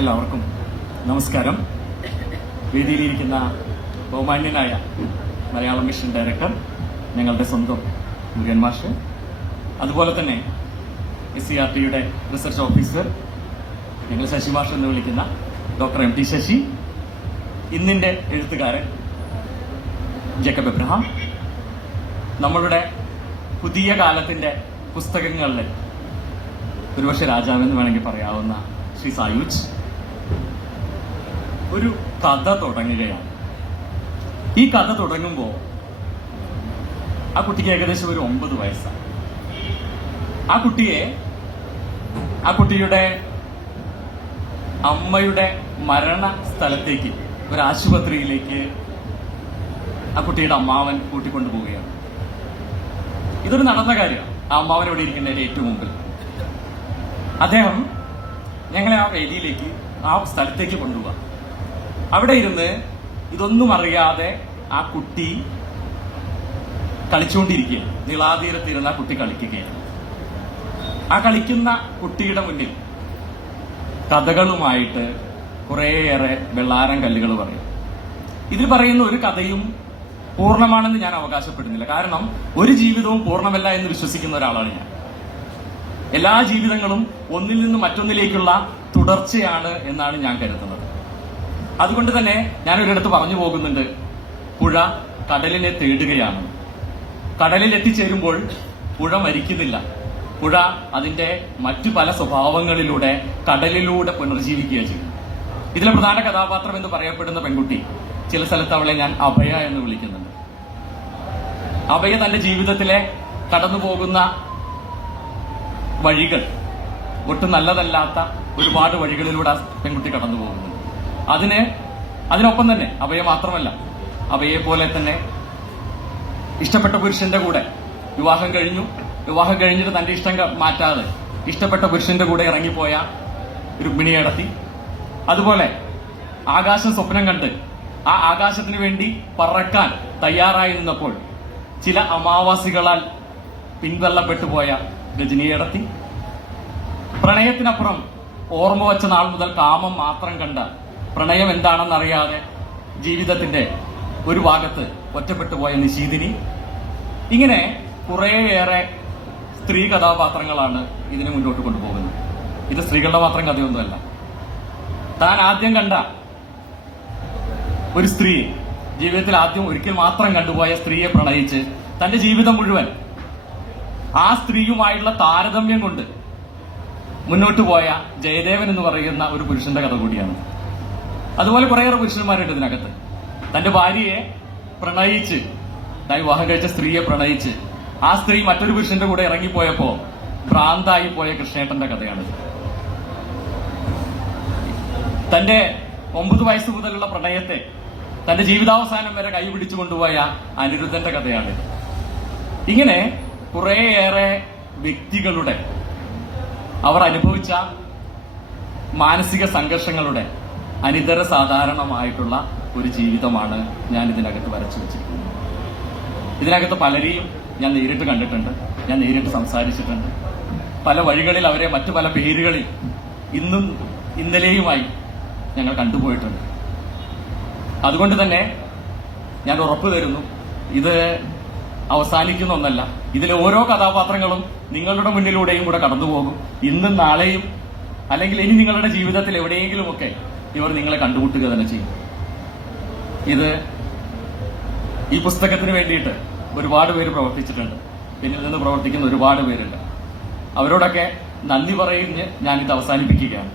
എല്ലാവർക്കും നമസ്കാരം. വേദിയിലിരിക്കുന്ന ബഹുമാന്യനായ മലയാളം മിഷൻ ഡയറക്ടർ, ഞങ്ങളുടെ സ്വന്തം മുരുകൻ മാഷ്, അതുപോലെ തന്നെ SCERT റിസർച്ച് ഓഫീസർ, ഞങ്ങൾ ശശി മാഷ് എന്ന് വിളിക്കുന്ന ഡോക്ടർ MT ശശി, ഇന്നിന്റെ എഴുത്തുകാരൻ ജേക്കബ് എബ്രഹാം, നമ്മളുടെ പുതിയ കാലത്തിന്റെ പുസ്തകങ്ങളിലെ ഒരുപക്ഷെ രാജാവെന്ന് വേണമെങ്കിൽ പറയാവുന്ന ശ്രീ സായൂജ് ഒരു കഥ തുടങ്ങുകയാണ്. ഈ കഥ തുടങ്ങുമ്പോൾ ആ കുട്ടിക്ക് ഏകദേശം ഒരു 9 വയസ്സാണ്. ആ കുട്ടിയുടെ അമ്മയുടെ മരണ സ്ഥലത്തേക്ക്, ഒരു ആശുപത്രിയിലേക്ക് ആ കുട്ടിയുടെ അമ്മാവൻ കൂട്ടിക്കൊണ്ടുപോവുകയാണ്. ഇതൊരു നടന്ന കാര്യമാണ്. ആ അമ്മാവൻ ഇവിടെ ഇരിക്കുന്നതിന്റെ ഏറ്റവും മുമ്പിൽ അദ്ദേഹം ഞങ്ങളെ ആ വേദിയിലേക്ക്, ആ സ്ഥലത്തേക്ക് കൊണ്ടുപോവാം. അവിടെ ഇരുന്ന് ഇതൊന്നും അറിയാതെ ആ കുട്ടി കളിച്ചുകൊണ്ടിരിക്കുകയാണ്. നീളാതീരത്തിരുന്ന് ആ കുട്ടി കളിക്കുകയാണ്. ആ കളിക്കുന്ന കുട്ടിയുടെ മുന്നിൽ കഥകളുമായിട്ട് കുറേയേറെ വെള്ളാരം കല്ലുകൾ പറയും. ഇതിൽ പറയുന്ന ഒരു കഥയും പൂർണ്ണമാണെന്ന് ഞാൻ അവകാശപ്പെടുന്നില്ല. കാരണം ഒരു ജീവിതവും പൂർണ്ണമല്ല എന്ന് വിശ്വസിക്കുന്ന ഒരാളാണ് ഞാൻ. എല്ലാ ജീവിതങ്ങളും ഒന്നിൽ നിന്ന് മറ്റൊന്നിലേക്കുള്ള തുടർച്ചയാണ് എന്നാണ് ഞാൻ കരുതുന്നത്. അതുകൊണ്ട് തന്നെ ഞാൻ ഒരിടത്ത് പറഞ്ഞു പോകുന്നുണ്ട്, പുഴ കടലിനെ തേടുകയാണ്. കടലിൽ എത്തിച്ചേരുമ്പോൾ പുഴ മരിക്കുന്നില്ല. പുഴ അതിന്റെ മറ്റു പല സ്വഭാവങ്ങളിലൂടെ കടലിലൂടെ പുനർജീവിക്കുകയാണ് ചെയ്യും. ഇതിലെ പ്രധാന കഥാപാത്രം എന്ന് പറയപ്പെടുന്ന പെൺകുട്ടി, ചില സ്ഥലത്ത് അവളെ ഞാൻ അഭയ എന്ന് വിളിക്കുന്നുണ്ട്. അഭയ തന്റെ ജീവിതത്തിലെ കടന്നുപോകുന്ന വഴികൾ ഒട്ടും നല്ലതല്ലാത്ത ഒരുപാട് വഴികളിലൂടെ ആ പെൺകുട്ടി കടന്നു പോകുന്നുണ്ട്. അതിനൊപ്പം തന്നെ അഭയ മാത്രമല്ല, അഭയെ പോലെ തന്നെ ഇഷ്ടപ്പെട്ട പുരുഷന്റെ കൂടെ വിവാഹം കഴിഞ്ഞിട്ട് തന്റെ ഇഷ്ടം മാറ്റാതെ ഇഷ്ടപ്പെട്ട പുരുഷന്റെ കൂടെ ഇറങ്ങിപ്പോയ രുക്മിണിയേടത്തി, അതുപോലെ ആകാശം സ്വപ്നം കണ്ട് ആ ആകാശത്തിന് വേണ്ടി പറക്കാൻ തയ്യാറായി നിന്നപ്പോൾ ചില അമാവാസികളാൽ പിൻതള്ളപ്പെട്ടുപോയ രജനിയേടത്തി, പ്രണയത്തിനപ്പുറം ഓർമ്മ വച്ച നാൾ മുതൽ കാമം മാത്രം കണ്ട, പ്രണയം എന്താണെന്നറിയാതെ ജീവിതത്തിന്റെ ഒരു ഭാഗത്ത് ഒറ്റപ്പെട്ടു പോയ നിശീതിനി, ഇങ്ങനെ കുറേയേറെ സ്ത്രീ കഥാപാത്രങ്ങളാണ് ഇതിനെ മുന്നോട്ട് കൊണ്ടുപോകുന്നത്. ഇത് സ്ത്രീകളുടെ മാത്രം കഥയൊന്നുമല്ല. താൻ ആദ്യം കണ്ട ഒരു സ്ത്രീ, ജീവിതത്തിൽ ആദ്യം ഒരിക്കൽ മാത്രം കണ്ടുപോയ സ്ത്രീയെ പ്രണയിച്ച് തന്റെ ജീവിതം മുഴുവൻ ആ സ്ത്രീയുമായുള്ള താരതമ്യം കൊണ്ട് മുന്നോട്ട് പോയ ജയദേവൻ എന്ന് പറയുന്ന ഒരു പുരുഷന്റെ കഥ കൂടിയാണ്. അതുപോലെ കുറേയേറെ പുരുഷന്മാരുണ്ട് ഇതിനകത്ത്. തന്റെ ഭാര്യയെ പ്രണയിച്ച്, താൻ വിവാഹം കഴിച്ച സ്ത്രീയെ പ്രണയിച്ച് ആ സ്ത്രീ മറ്റൊരു പുരുഷന്റെ കൂടെ ഇറങ്ങിപ്പോയപ്പോ ഭ്രാന്തായി പോയ കൃഷ്ണേട്ടന്റെ കഥയാണ്. തന്റെ 9 വയസ്സ് മുതലുള്ള പ്രണയത്തെ തന്റെ ജീവിതാവസാനം വരെ കൈപിടിച്ചു കൊണ്ടുപോയ അനിരുദ്ധന്റെ കഥയാണ്. ഇങ്ങനെ കുറേയേറെ വ്യക്തികളുടെ, അവർ അനുഭവിച്ച മാനസിക സംഘർഷങ്ങളുടെ അനിതര സാധാരണമായിട്ടുള്ള ഒരു ജീവിതമാണ് ഞാൻ ഇതിനകത്ത് വരച്ചു വെച്ചിരിക്കുന്നത്. ഇതിനകത്ത് പലരെയും ഞാൻ നേരിട്ട് കണ്ടിട്ടുണ്ട്, ഞാൻ നേരിട്ട് സംസാരിച്ചിട്ടുണ്ട്. പല വഴികളിൽ അവരെ മറ്റു പല പേരുകളിൽ ഇന്നും ഇന്നലെയുമായി ഞങ്ങൾ കണ്ടുപോയിട്ടുണ്ട്. അതുകൊണ്ട് തന്നെ ഞാൻ ഉറപ്പു തരുന്നു, ഇത് അവസാനിക്കുന്ന ഒന്നല്ല. ഇതിലെ ഓരോ കഥാപാത്രങ്ങളും നിങ്ങളുടെ മുന്നിലൂടെയും കൂടെ കടന്നുപോകും. ഇന്നും നാളെയും, അല്ലെങ്കിൽ ഇനി നിങ്ങളുടെ ജീവിതത്തിൽ എവിടെയെങ്കിലുമൊക്കെ ഇവർ നിങ്ങളെ കണ്ടുമുട്ടുക തന്നെ ചെയ്യും. ഈ പുസ്തകത്തിന് വേണ്ടിയിട്ട് ഒരുപാട് പേര് പ്രവർത്തിച്ചിട്ടുണ്ട്. പിന്നിൽ നിന്ന് പ്രവർത്തിക്കുന്ന ഒരുപാട് പേരുണ്ട്. അവരോടൊക്കെ നന്ദി പറഞ്ഞ് ഞാനിത് അവസാനിപ്പിക്കുകയാണ്.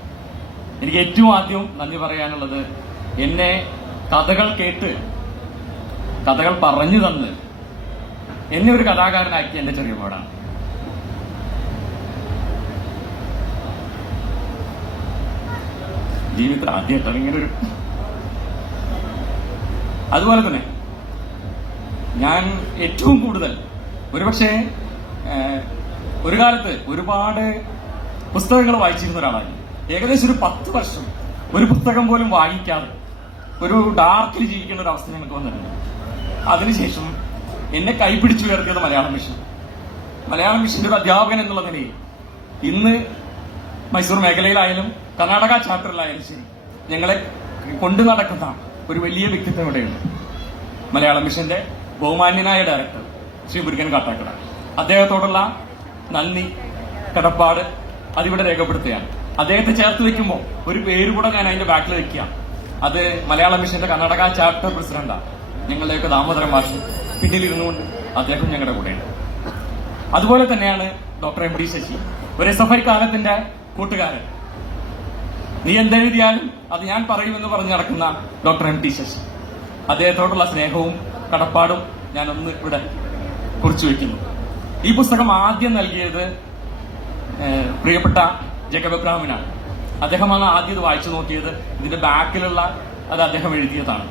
എനിക്ക് ഏറ്റവും ആദ്യം നന്ദി പറയാനുള്ളത്, എന്നെ കഥകൾ കേട്ട്, കഥകൾ പറഞ്ഞു തന്ന് എന്നെ ഒരു കലാകാരനാക്കി എന്റെ ചെറിയ മോടാണ്. ജീവിതത്തിൽ ആദ്യമായിട്ടാണ് ഇങ്ങനെ ഒരു. അതുപോലെ തന്നെ ഞാൻ ഏറ്റവും കൂടുതൽ, ഒരുപക്ഷെ ഒരു കാലത്ത് ഒരുപാട് പുസ്തകങ്ങൾ വായിച്ചിരുന്ന ഒരാളാണ്. ഏകദേശം ഒരു 10 വർഷം ഒരു പുസ്തകം പോലും വായിക്കാതെ ഒരു ഡാർക്കിൽ ജീവിക്കുന്ന ഒരു അവസ്ഥ ഞങ്ങൾക്ക് വന്നിട്ടുണ്ട്. അതിനുശേഷം എന്നെ കൈപിടിച്ചുയർത്തിയത് മലയാളം മിഷൻ. മലയാളം മിഷന്റെ ഒരു അധ്യാപകൻ എന്നുള്ള നിലയിൽ ഇന്ന് മൈസൂർ മേഖലയിലായാലും കർണാടക ചാപ്റ്ററിലായാലും ശരി ഞങ്ങളെ കൊണ്ടു നടക്കുന്ന ഒരു വലിയ വ്യക്തിത്വം ഇവിടെയുണ്ട്. മലയാളം മിഷന്റെ ബഹുമാന്യനായ ഡയറക്ടർ ശ്രീ മുരുകൻ കാട്ടാക്കട. അദ്ദേഹത്തോടുള്ള നന്ദി, കടപ്പാട് അതിവിടെ രേഖപ്പെടുത്തുകയാണ്. അദ്ദേഹത്തെ ചേർത്ത് വെക്കുമ്പോൾ ഒരു പേര് കൂടെ ഞാൻ അതിന്റെ ബാക്കിൽ വെക്കാം. അത് മലയാളം മിഷന്റെ കർണാടക ചാപ്റ്റർ പ്രസിഡന്റാണ് ഞങ്ങളുടെയൊക്കെ ദാമോദരൻ മാഷ്. പിന്നിലിരുന്നുകൊണ്ട് അദ്ദേഹം ഞങ്ങളുടെ കൂടെയുണ്ട്. അതുപോലെ തന്നെയാണ് ഡോക്ടർ എം ഡി ശശി, ഒരു SFI കാലത്തിന്റെ കൂട്ടുകാരൻ. നീ എന്തെഴുതിയാലും അത് ഞാൻ പറയുമെന്ന് പറഞ്ഞു നടക്കുന്ന ഡോക്ടർ എം ടി ശശി. അദ്ദേഹത്തോടുള്ള സ്നേഹവും കടപ്പാടും ഞാനൊന്ന് ഇവിടെ കുറിച്ചു വയ്ക്കുന്നു. ഈ പുസ്തകം ആദ്യം നൽകിയത് പ്രിയപ്പെട്ട ജേക്കബ് എബ്രഹാമിനാണ്. അദ്ദേഹമാണ് ആദ്യം ഇത് വായിച്ചു നോക്കിയത്. ഇതിന്റെ ബാക്കിലുള്ള അത് അദ്ദേഹം എഴുതിയതാണ്.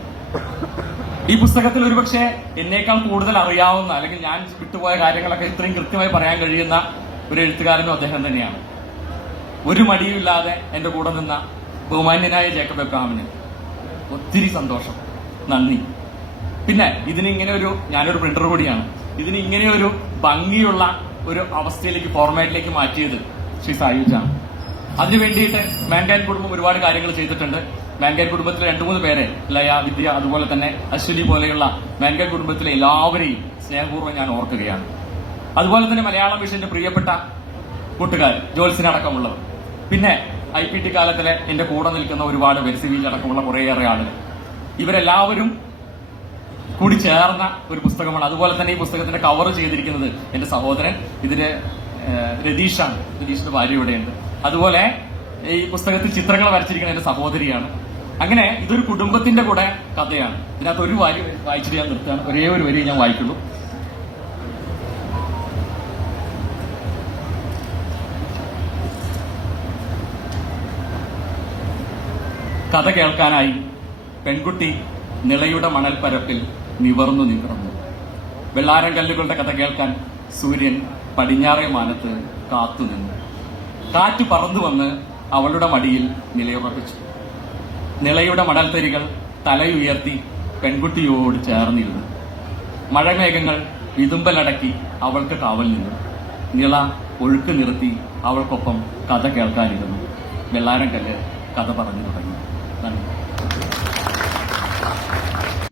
ഈ പുസ്തകത്തിൽ ഒരുപക്ഷെ എന്നേക്കാൾ കൂടുതൽ അറിയാവുന്ന, അല്ലെങ്കിൽ ഞാൻ വിട്ടുപോയ കാര്യങ്ങളൊക്കെ ഇത്രയും കൃത്യമായി പറയാൻ കഴിയുന്ന ഒരു എഴുത്തുകാരനും അദ്ദേഹം തന്നെയാണ്. ഒരു മടിയുമില്ലാതെ എന്റെ കൂടെ നിന്ന ബഹുമാന്യനായ ജേക്കബ് എബ്രഹാമിന് ഒത്തിരി സന്തോഷം, നന്ദി. പിന്നെ ഇതിനിങ്ങനെ ഞാനൊരു പ്രിന്റർ കൂടിയാണ്, ഇതിന് ഇങ്ങനെയൊരു ഭംഗിയുള്ള ഒരു അവസ്ഥയിലേക്ക്, ഫോർമാറ്റിലേക്ക് മാറ്റിയത് ശ്രീ സായുജാണ്. അതിനു വേണ്ടിയിട്ട് മാൻകാൻ കുടുംബം ഒരുപാട് കാര്യങ്ങൾ ചെയ്തിട്ടുണ്ട്. മാൻകാൻ കുടുംബത്തിലെ 2-3 പേരെ, ലയ, വിദ്യ, അതുപോലെ തന്നെ അശ്വിനി പോലെയുള്ള മാൻകാൻ കുടുംബത്തിലെ എല്ലാവരെയും സ്നേഹപൂർവ്വം ഞാൻ ഓർക്കുകയാണ്. അതുപോലെ തന്നെ മലയാളം മിഷന്റെ പ്രിയപ്പെട്ട കൂട്ടുകാർ, ജോത്സ്യനടക്കമുള്ളവർ, പിന്നെ IPT കാലത്തിലെ എന്റെ കൂടെ നിൽക്കുന്ന ഒരുപാട് അടക്കമുള്ള കുറേയേറെ ആളുകൾ, ഇവരെല്ലാവരും കൂടി ചേർന്ന ഒരു പുസ്തകമാണ്. അതുപോലെ തന്നെ ഈ പുസ്തകത്തിന്റെ കവർ ചെയ്തിരിക്കുന്നത് എന്റെ സഹോദരൻ, ഇതിന് രതീഷാണ്. രതീഷിന്റെ ഭാര്യ ഇവിടെയുണ്ട്. അതുപോലെ ഈ പുസ്തകത്തിൽ ചിത്രങ്ങൾ വരച്ചിരിക്കുന്ന എന്റെ സഹോദരിയാണ്. അങ്ങനെ ഇതൊരു കുടുംബത്തിന്റെ കൂടെ കഥയാണ്. ഇതിനകത്ത് ഒരു വരി വായിച്ചിട്ട് ഞാൻ നിർത്തുകയാണ്. ഒരേ ഒരു വരി ഞാൻ വായിക്കുള്ളൂ. കഥ കേൾക്കാനായി പെൺകുട്ടി നിളയുടെ മണൽപ്പരപ്പിൽ നിവർന്നു നിവർന്നു. വെള്ളാരം കല്ലുകളുടെ കഥ കേൾക്കാൻ സൂര്യൻ പടിഞ്ഞാറേ മാനത്ത് കാത്തുനിന്നു. കാറ്റ് പറന്നു വന്ന് അവളുടെ മടിയിൽ നിലയുറപ്പിച്ചു. നിളയുടെ മണൽത്തരികൾ തലയുയർത്തി പെൺകുട്ടിയോട് ചേർന്നിരുന്നു. മഴമേഘങ്ങൾ വിതുമ്പലടക്കി അവൾക്ക് കാവൽ നിന്നു. നിള ഒഴുക്ക് നിർത്തി അവൾക്കൊപ്പം കഥ കേൾക്കാനിരുന്നു. വെള്ളാരം കല്ല് കഥ പറഞ്ഞു തുടങ്ങി.